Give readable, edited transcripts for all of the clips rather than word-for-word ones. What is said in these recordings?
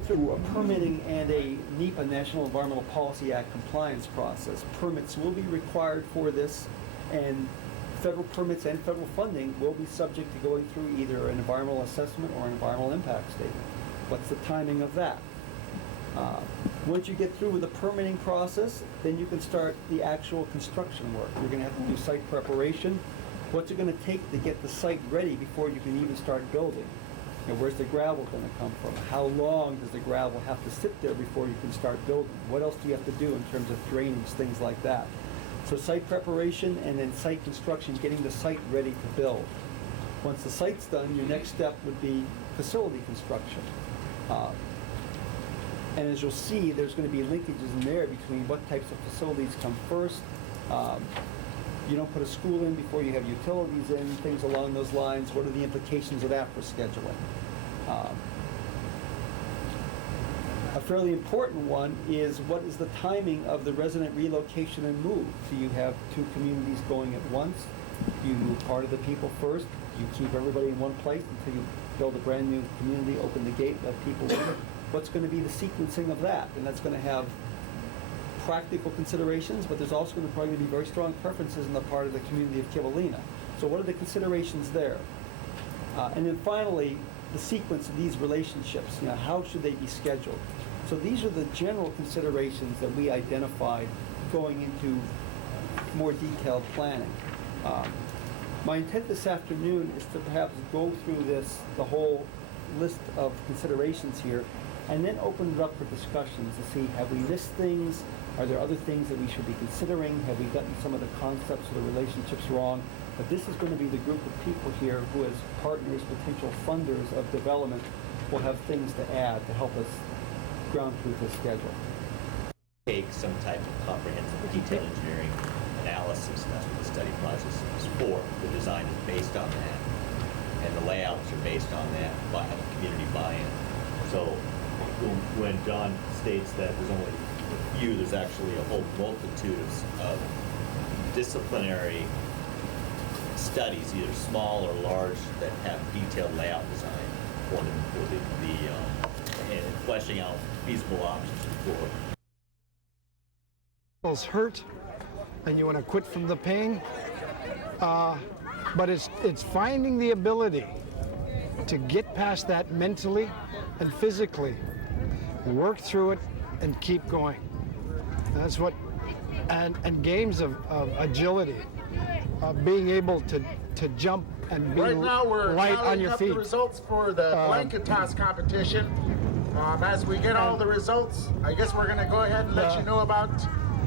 Through a permitting and a NEPA, National Environmental Policy Act compliance process. Permits will be required for this, and federal permits and federal funding will be subject to going through either an environmental assessment or an environmental impact statement. What's the timing of that? Once you get through with the permitting process, then you can start the actual construction work. You're going to have to do site preparation. What's it going to take to get the site ready before you can even start building? You know, where's the gravel going to come from? How long does the gravel have to sit there before you can start building? What else do you have to do in terms of drainage, things like that? So site preparation and then site construction, getting the site ready to build. Once the site's done, your next step would be facility construction. And as you'll see, there's going to be linkages in there between what types of facilities come first. You don't put a school in before you have utilities in, things along those lines. What are the implications of that for scheduling? A fairly important one is what is the timing of the resident relocation and move? Do you have two communities going at once? Do you move part of the people first? Do you keep everybody in one place until you build a brand new community, open the gate, let people in? What's going to be the sequencing of that? And that's going to have practical considerations, but there's also going to probably be very strong preferences on the part of the community of Kivalina. So what are the considerations there? And then finally, the sequence of these relationships. You know, how should they be scheduled? So these are the general considerations that we identified going into more detailed planning. My intent this afternoon is to perhaps go through the whole list of considerations here, and then open it up for discussions to see, have we missed things? Are there other things that we should be considering? Have we gotten some of the concepts or the relationships wrong? But this is going to be the group of people here who, as partners, potential funders of development, will have things to add to help us ground truth the schedule. Take some type of comprehensive detailed engineering analysis. That's what the study process is for. The design is based on that, and the layouts are based on that, by having community buy-in. So when John states that there's only a few, there's actually a whole multitude of disciplinary studies, either small or large, that have detailed layout design for and fleshing out feasible options for. Hurt, and you want to quit from the pain, but it's finding the ability to get past that mentally and physically, work through it, and keep going. That's what, and games of agility, being able to jump and be right now we're light on your feet. The results for the blanket toss competition. As we get all the results, I guess we're going to go ahead and let you know about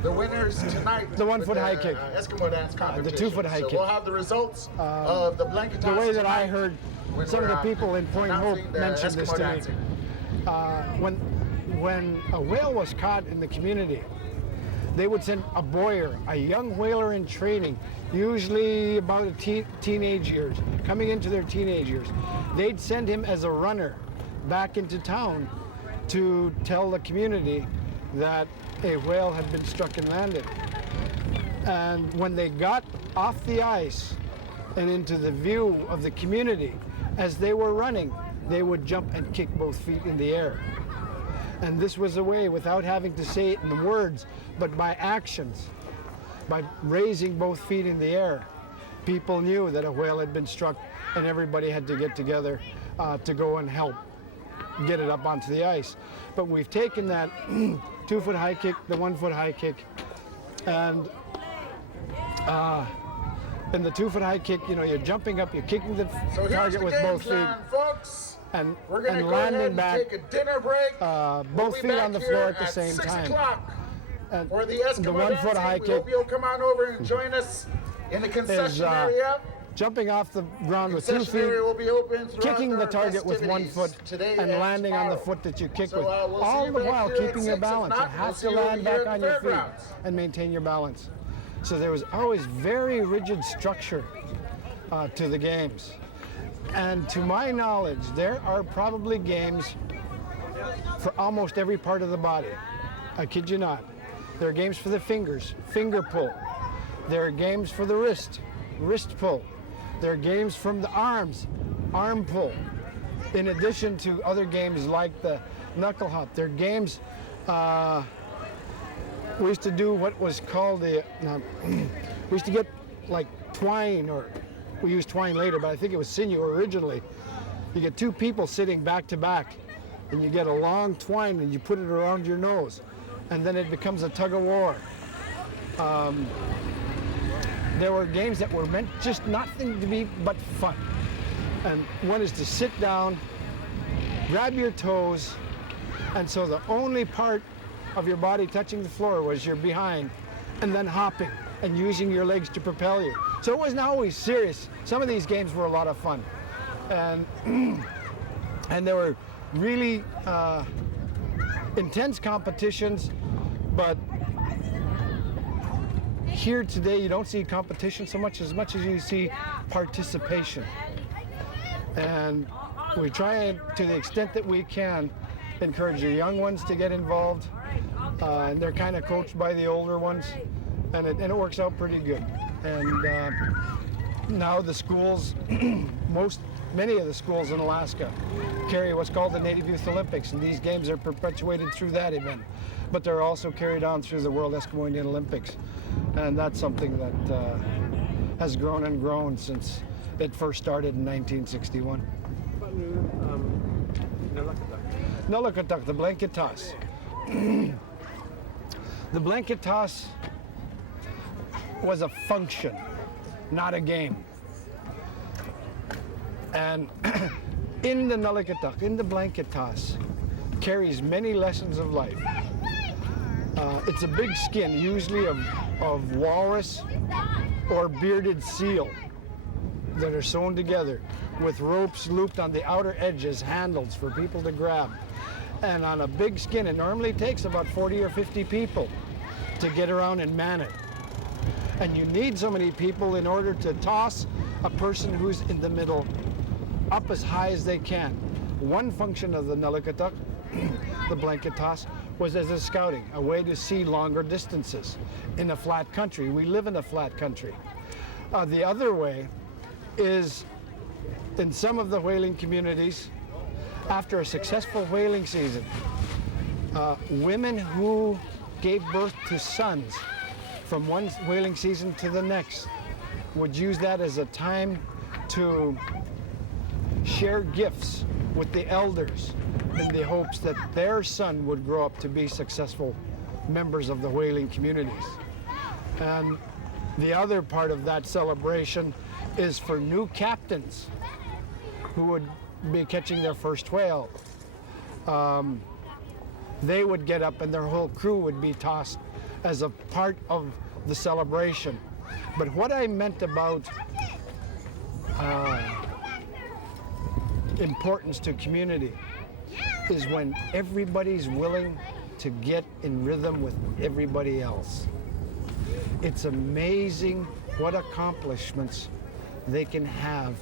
the winners tonight. The 1 foot high kick, Eskimo dance competition. the 2 foot high so kick. We'll have the results of the blanket toss. The way that I heard some of the people in Point Hope mention this to me. When a whale was caught in the community, they would send a boyer, a young whaler in training, usually about teenage years, coming into their teenage years. They'd send him as a runner back into town to tell the community that a whale had been struck and landed. And when they got off the ice and into the view of the community, as they were running, they would jump and kick both feet in the air. And this was a way, without having to say it in words, but by actions, by raising both feet in the air, people knew that a whale had been struck, and everybody had to get together to go and help get it up onto the ice. But we've taken that 2 foot high kick, the 1 foot high kick, and in the 2 foot high kick, you know, you're jumping up, you're kicking the target with both feet, folks. and We're going to go landing ahead and back, take a dinner break. both feet on the floor at the same 6 time. o'clock And for the Eskimo the 1 foot dancing. high We kick hope you'll come on over and join us in the concession area. Jumping off the ground with 2 Concession area feet, will be open kicking the our target with 1 foot, festivities today and landing on the tomorrow. foot that you kick So, with, we'll see all you the back while here at keeping your 6. If balance. You not, have we'll to see you land over here back at on the your feet fairgrounds. and maintain your balance. So there was always very rigid structure to the games. And to my knowledge, there are probably games for almost every part of the body. I kid you not. There are games for the fingers, finger pull. There are games for the wrist pull. There are games from the arms, arm pull. in addition to other games like the knuckle hop. They're games, we used to do what was called we used to get like twine, or we used twine later, but I think it was sinew originally. You get two people sitting back to back, and you get a long twine and you put it around your nose, and then it becomes a tug of war. There were games that were meant just nothing to be but fun. And one is to sit down, grab your toes, and so the only part of your body touching the floor was your behind, and then hopping and using your legs to propel you. So it wasn't always serious. Some of these games were a lot of fun. And, and there were really intense competitions, but here today you don't see competition so much as you see participation. And we try to the extent that we can encourage the young ones to get involved, and they're kind of coached by the older ones, and it works out pretty good. And now the schools, many of the schools in Alaska carry what's called the Native Youth Olympics, and these games are perpetuated through that event, but they're also carried on through the World Eskimo Indian Olympics, and that's something that has grown and grown since it first started in 1961. Nulakatak, the blanket toss. The blanket toss was a function, not a game. And in the nulakatak, in the blanket toss, carries many lessons of life. It's a big skin, usually of walrus or bearded seal, that are sewn together with ropes looped on the outer edges, handles for people to grab. And on a big skin, it normally takes about 40 or 50 people to get around and man it. And you need so many people in order to toss a person who's in the middle up as high as they can. One function of the nulakatak, the blanket toss, was as a scouting, a way to see longer distances in a flat country. We live in a flat country. The other way is in some of the whaling communities, after a successful whaling season, women who gave birth to sons from one whaling season to the next would use that as a time to share gifts with the elders in the hopes that their son would grow up to be successful members of the whaling communities. And the other part of that celebration is for new captains who would be catching their first whale. They would get up and their whole crew would be tossed as a part of the celebration. But what I meant about importance to community is when everybody's willing to get in rhythm with everybody else. It's amazing what accomplishments they can have,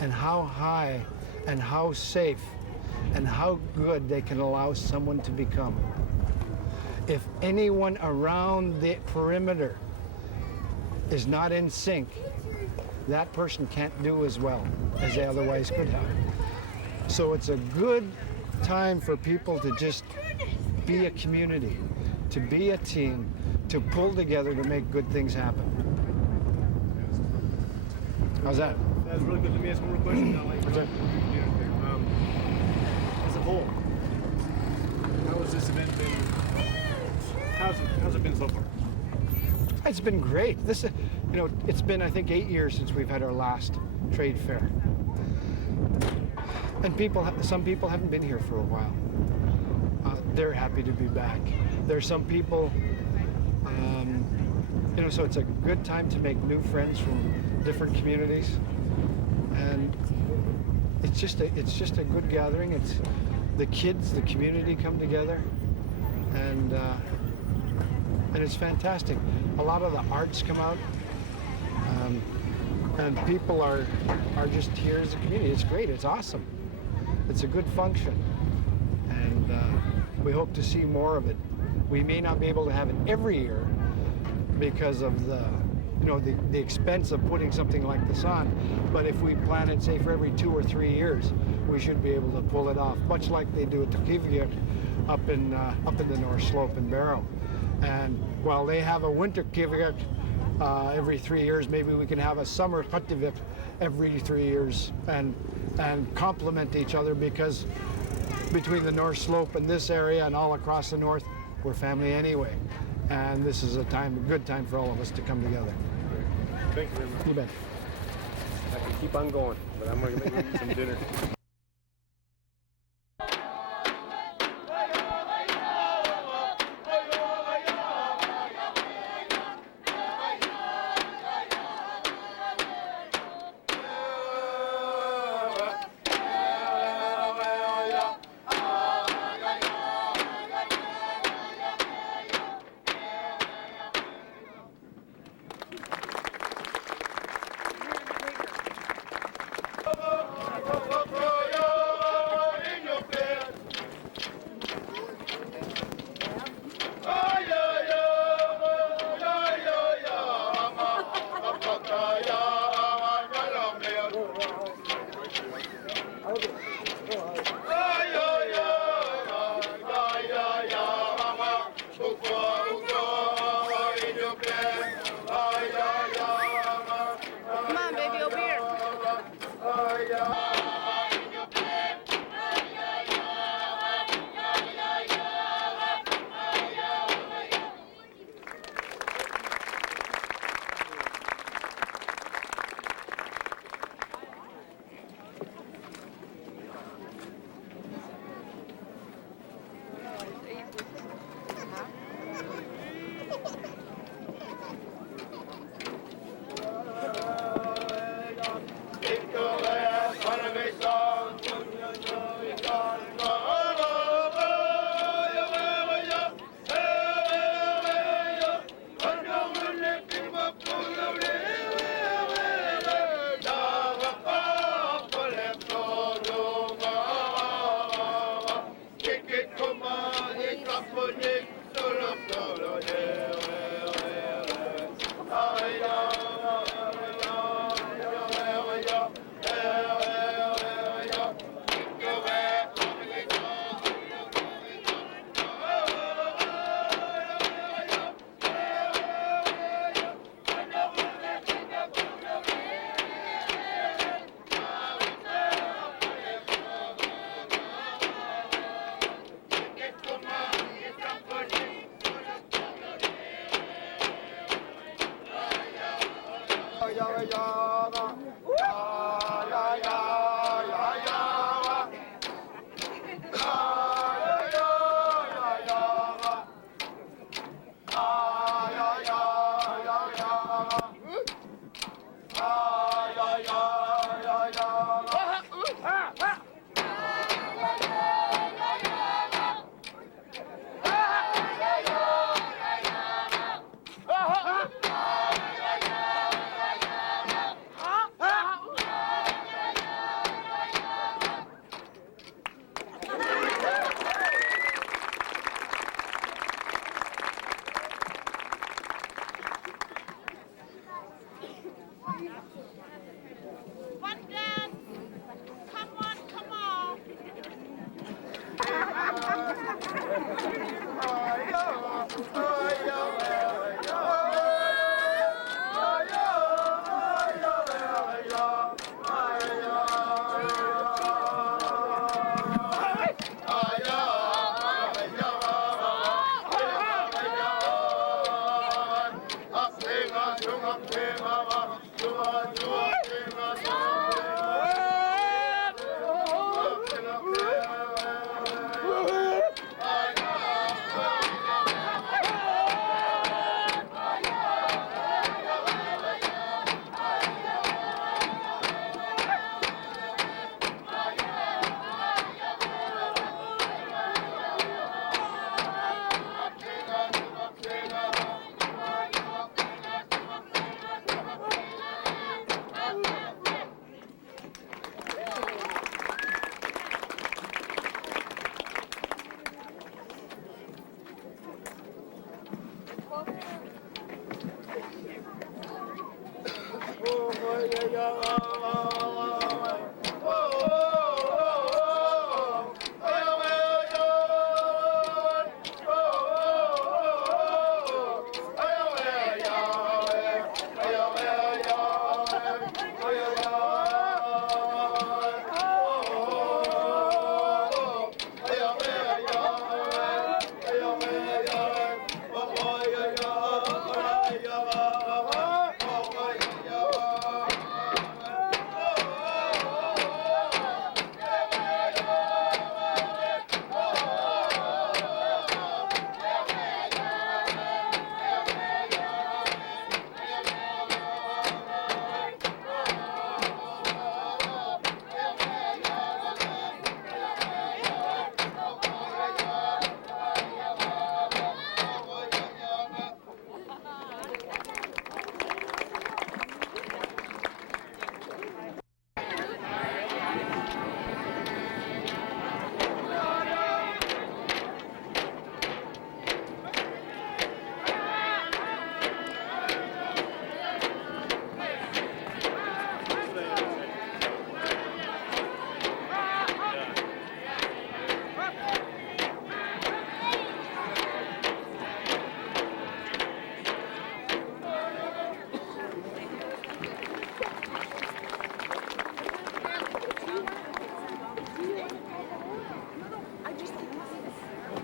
and how high and how safe and how good they can allow someone to become. If anyone around the perimeter is not in sync, that person can't do as well as they otherwise could have. So it's a good time for people to just be a community, to be a team, to pull together to make good things happen. How's that? That's really good. Let me ask one more question now. Like, as a whole, how has this event been? How's it been so far? It's been great. This, it's been, I think, 8 years since we've had our last trade fair. And some people haven't been here for a while. They're happy to be back. There's some people, so it's a good time to make new friends from different communities. And it's just a good gathering. It's the kids, the community come together, and it's fantastic. A lot of the arts come out, and people are just here as a community. It's great. It's awesome. It's a good function, and we hope to see more of it. We may not be able to have it every year because of the expense of putting something like this on, but if we plan it, say, for every 2 or 3 years, we should be able to pull it off, much like they do at the Kivalina up in the North Slope in Barrow. And while they have a winter Kivalina every 3 years, maybe we can have a summer Kotzebue every 3 years and complement each other, because between the North Slope and this area and all across the north, we're family anyway. And this is a good time for all of us to come together. Thank you very much. You bet. I can keep on going, but I'm going to make some dinner.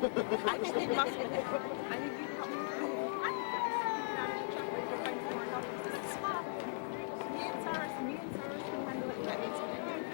I just need muscle. I need you to help me. It's small. Me and Cyrus can handle it. That needs to be done.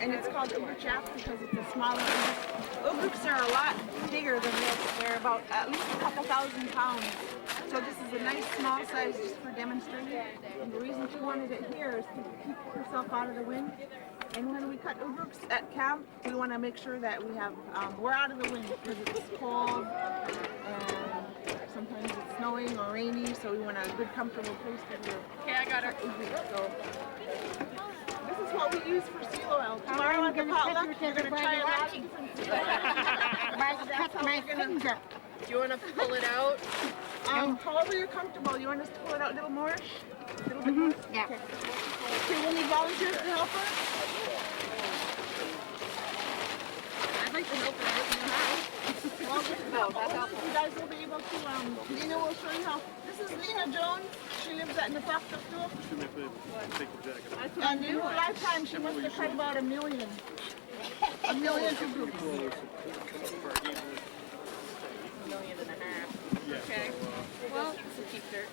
And it's called Uber Chaps because it's a smaller Ubruks are a lot bigger than this. They're about at least a couple thousand pounds. So this is a nice small size just for demonstrating. And the reason she wanted it here is to keep herself out of the wind. And when we cut Ubruks at camp, we want to make sure that we have we're out of the wind because it's cold and sometimes it's snowing or rainy. So we want a good, comfortable place to do. Okay, I got her. So this is what we use for seal oil. Tomorrow at the potluck, we're going to try a lot of different seal oil. That's how we're going to. Do you want to pull it out? However you're comfortable. You want us to pull it out a little more? A little bit more? Yeah. Okay, we'll need volunteers to help us. I'd like to help her. Well, that's helpful. You guys will be able to, Lena will show you how. This is Lena Jones. She lives at Nefaktuk. And in her lifetime, she must have cut about 1 million. 1 million to groups. 1.5 million. Okay. Well, it's a t-shirt.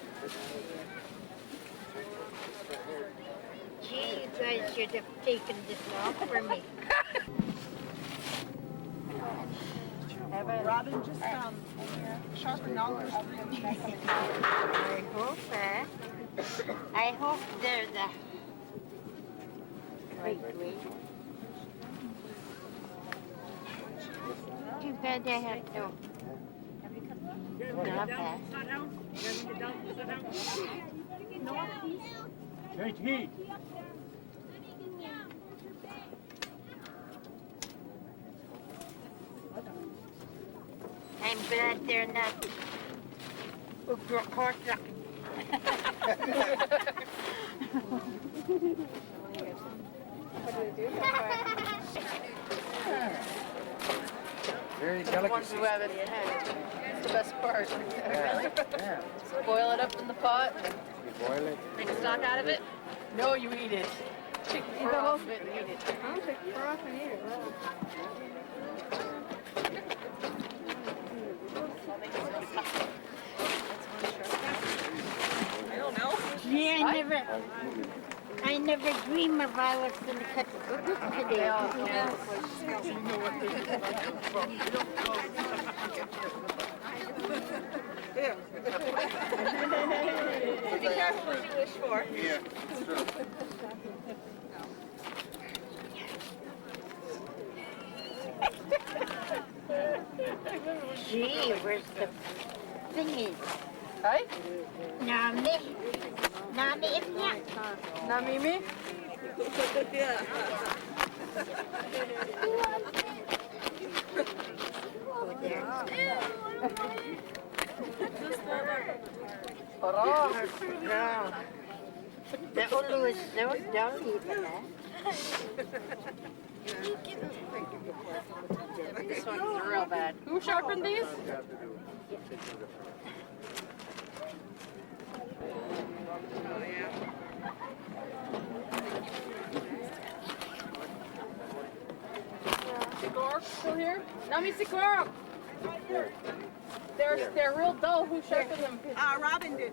Gee, you guys should have taken this off for me. Robin just sharpened all her strings. I hope they're the right way. Too bad I have to glove that. I'm glad they're not horse-looking. What do we do? Very The ones who have any head. It's the best part. Really? Yeah. So boil it up in the pot. You boil it. Make a stock out of it? No, you eat it. Take the fur off of it and eat it. I'll take the fur off and eat it. I don't know. Gee, I never dreamed of I was going to cut the good today. Be careful what you wish for. Yeah, it's true. Gee, where's the thingy? Right? Nami. Nami, if not. Not Mimi? Yeah. Go there. No. The Ulu is so dull even, This one's real bad. Who sharpened these? Oh, yeah. Sikor still here? Nami Sikor! They're real dull. Who sharpened them? Robin did.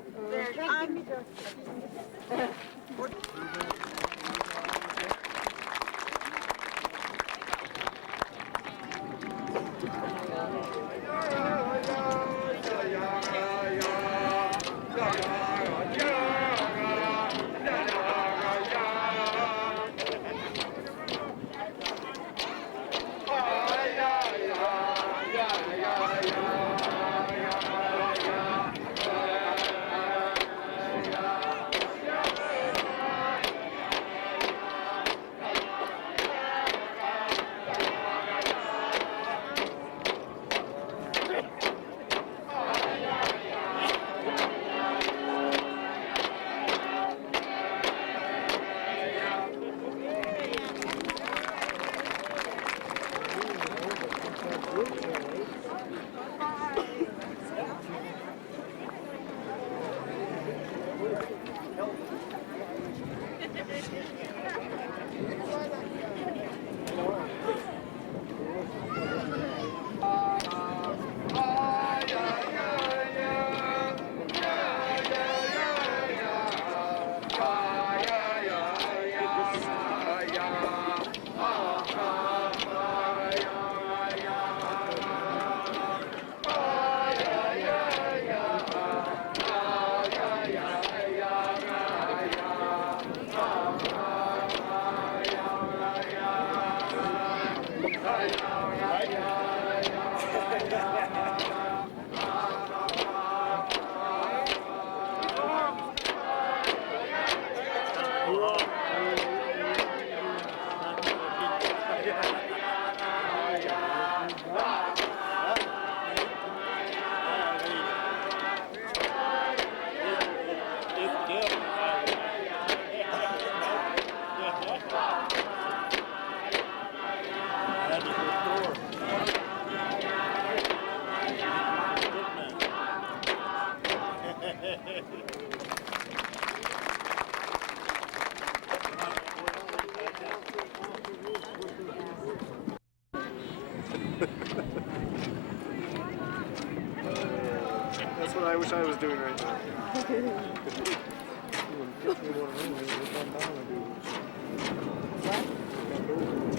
That's what I wish I was doing right now.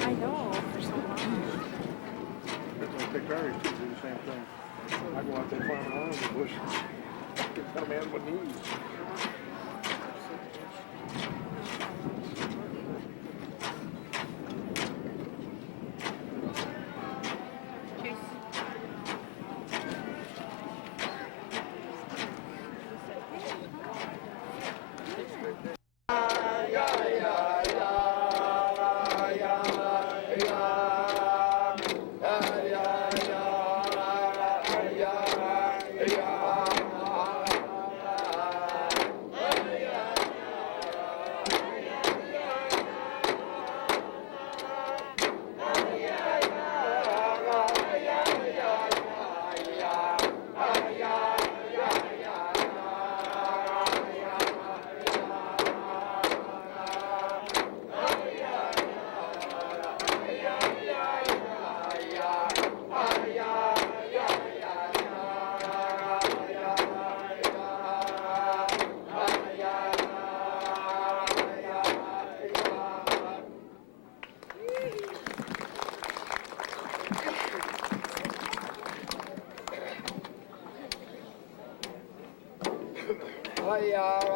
I know, for so long. Big berries do the same thing. I go out there farming around in the bush. Tell me what needs. Yeah.